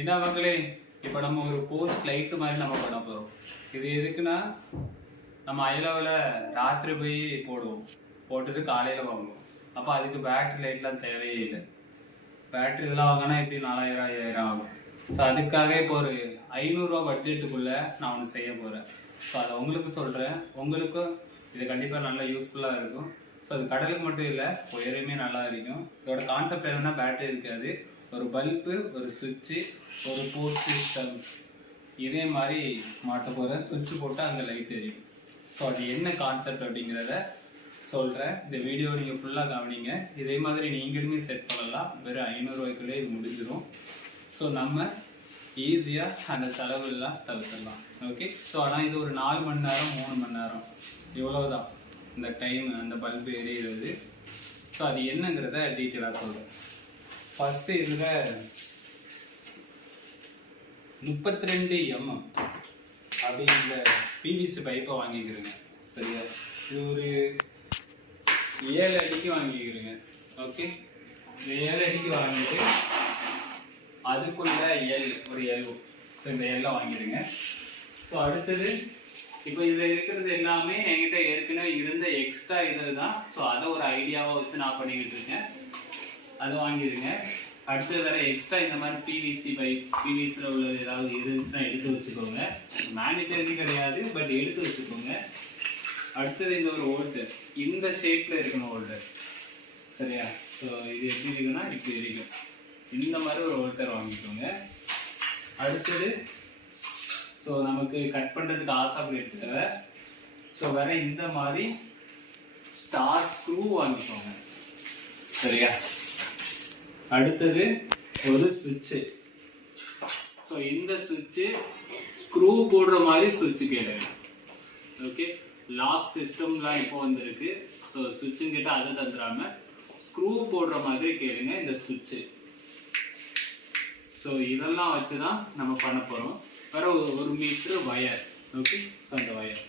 என்ன மக்களே, இப்போ நம்ம ஒரு போஸ்ட் லைட் மாதிரி நம்ம பண்ண போகிறோம். இது எதுக்குன்னா, நம்ம ஐலாவில் ராத்திரி போய் போடுவோம், போட்டுட்டு காலையில் வாங்குவோம். அப்போ அதுக்கு பேட்டரி லைட்லாம் தேவையே இல்லை. பேட்டரி இதெல்லாம் வாங்கினா எப்படி 4000 5000 ஆகும். ஸோ அதுக்காக இப்போ ஒரு 500 பட்ஜெட்டுக்குள்ளே நான் ஒன்று செய்ய போகிறேன். ஸோ அதை உங்களுக்கு சொல்கிறேன். உங்களுக்கும் இது கண்டிப்பாக நல்லா யூஸ்ஃபுல்லாக இருக்கும். ஸோ அது கடலுக்கு மட்டும் இல்லை, உயரமே நல்லா இருக்கும். இதோட கான்செப்ட் என்னென்னா, பேட்டரி இருக்காது, ஒரு பல்பு, ஒரு சுவிட்சு, ஒரு போஸ்ட் சிஸ்டம், இதே மாதிரி மாட்ட போகிறேன். சுவிட்ச் போட்டால் அங்கே லைட் எரியும். ஸோ அது என்ன கான்செப்ட் அப்படிங்கிறத சொல்கிறேன். இந்த வீடியோ நீங்கள் ஃபுல்லாக கவனிங்க. இதே மாதிரி நீங்களுமே செட் பண்ணலாம். வெறும் 500 ரூபாய்க்குள்ளே இது முடிஞ்சிடும். ஸோ நம்ம ஈஸியாக அந்த செலவுலாம் தவிர்த்துடலாம். ஓகே. ஸோ ஆனால் இது ஒரு 4 மணி நேரம் 3 மணி நேரம் இவ்வளோதான் இந்த டைம் அந்த பல்பு எரியுறது. ஸோ அது என்னங்கிறத டீட்டெயிலாக சொல்கிறேன். ஃபஸ்ட்டு இதில் 32 mm அப்படிங்கிற பிவிசி பைப்பை வாங்கிக்கிறேங்க. சரியா? இது ஒரு 7 அடிக்கு வாங்கிக்கிறேங்க. ஓகே. இந்த 7 அடிக்கு வாங்கிட்டு அதுக்குள்ள ஒரு எல். ஸோ இந்த எல்லை வாங்கிடுங்க. ஸோ அடுத்தது இப்போ இதில் இருக்கிறது எல்லாமே என்கிட்ட ஏற்கனவே இருந்த எக்ஸ்ட்ரா இது தான். ஸோ அதை ஒரு ஐடியாவாக வச்சு நான் பண்ணிக்கிட்டு இருக்கேன். அதை வாங்கிடுங்க. அடுத்தது வேறு எக்ஸ்ட்ரா இந்த மாதிரி பிவிசி பைப், பிவிசியில் உள்ளது ஏதாவது இருந்துச்சுன்னா எடுத்து வச்சுக்கோங்க. மேனிட்டரி கிடையாது, பட் எடுத்து வச்சுக்கோங்க. அடுத்தது இந்த ஒரு ஹோல்டர், இந்த ஷேப்பில் இருக்கணும் ஹோல்டர். சரியா? ஸோ இது எப்படி இருக்குன்னா இப்படி இருக்கும். இந்த மாதிரி ஒரு ஹோல்டர் வாங்கிக்கோங்க. அடுத்தது ஸோ நமக்கு கட் பண்ணுறதுக்கு ஆசா பிளேட் தேவை. ஸோ வேற இந்த மாதிரி ஸ்டார் ஸ்க்ரூ வாங்கிக்கோங்க. சரியா? அடுத்தது ஒரு சுவிட்சு. ஸோ இந்த சுவிட்சு ஸ்க்ரூ போடுற மாதிரி சுவிட்சு கேளுங்க. ஓகே. லாக் சிஸ்டம்லாம் இப்போ வந்திருக்கு. ஸோ சுவிட்சுங்கிட்ட அதை தந்துடாம ஸ்க்ரூ போடுற மாதிரி கேளுங்க இந்த சுவிட்சு. ஸோ இதெல்லாம் வச்சு தான் நம்ம பண்ண போகிறோம். வேற 1 மீட்டர் வயர். ஓகே. ஸோ அந்த வயர்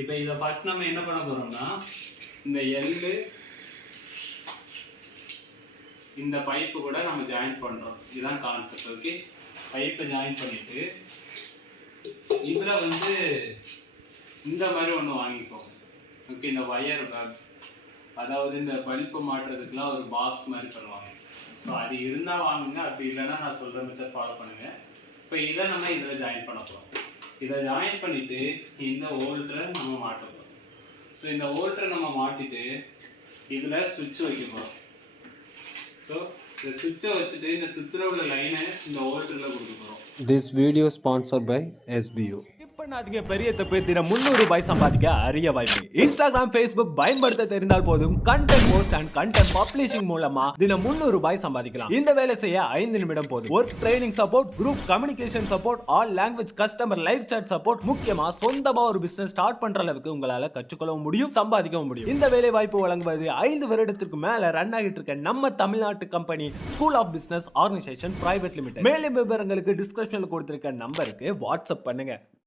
இப்போ இதை ஃபர்ஸ்ட் நம்ம என்ன பண்ண போகிறோம்னா, இந்த எல்லு இந்த பைப்பு கூட நம்ம ஜாயின் பண்ணுறோம். இதுதான் கான்செப்ட். ஓகே. பைப்பை ஜாயின் பண்ணிட்டு இதில் வந்து இந்த மாதிரி ஒன்று வாங்கிக்கோங்க. ஓகே. இந்த வயர் பாக்ஸ், அதாவது இந்த பல்பு மாட்டுறதுக்குலாம் ஒரு பாக்ஸ் மாதிரி பண்ணுவாங்க. ஸோ அது இருந்தால் வாங்குங்க, அப்படி இல்லைன்னா நான் சொல்கிற மெத்தட் ஃபாலோ பண்ணுங்கள். இப்போ இதை நம்ம இதில் ஜாயின் பண்ண போகிறோம். இதை ஜாயின் பண்ணிவிட்டு இந்த ஹோல்டரை நம்ம மாட்ட போகிறோம். ஸோ இந்த ஹோல்டரை நம்ம மாட்டிட்டு இதில் சுவிட்ச் வைக்க போகிறோம். ஸோ இந்த சுவிட்சை வச்சுட்டு இந்த சுவிட்சில் உள்ள லைனை இந்த ஹோல்டரில் கொடுக்க போகிறோம். This video sponsored by SBU. பண்ணாதீங்க, பெரிய தப்பு. தினம் 300 ரூபாய் சம்பாதிக்க அரிய வாய்ப்பு. இன்ஸ்டாகிராம், ஃபேஸ்புக் பயன்படுத்த தெரிந்தால் போதும். Content post and content publishing மூலமா தினம் 300 ரூபாய் சம்பாதிக்கலாம். இந்த வேலை செய்ய 5 நிமிடம் போதும். Work training support, group communication support, all language customer live chat support, முக்கியமா சொந்தமா ஒரு பிசினஸ் ஸ்டார்ட் பண்ற அளவுக்கு உங்களால கற்றுக்கொள்ளவும் முடியும், சம்பாதிக்கவும் முடியும். இந்த வேலை வாய்ப்பு வழங்குவது 5 வருடத்திற்கு மேல ரன் ஆகிட்டு இருக்க நம்ம தமிழ்நாட்டு company school of business organisation private limited. மேலும் விவரங்களுக்கு டிஸ்கிரிப்ஷன்ல கொடுத்திருக்க நம்பருக்கு வாட்ஸ்அப் பண்ணுங்க.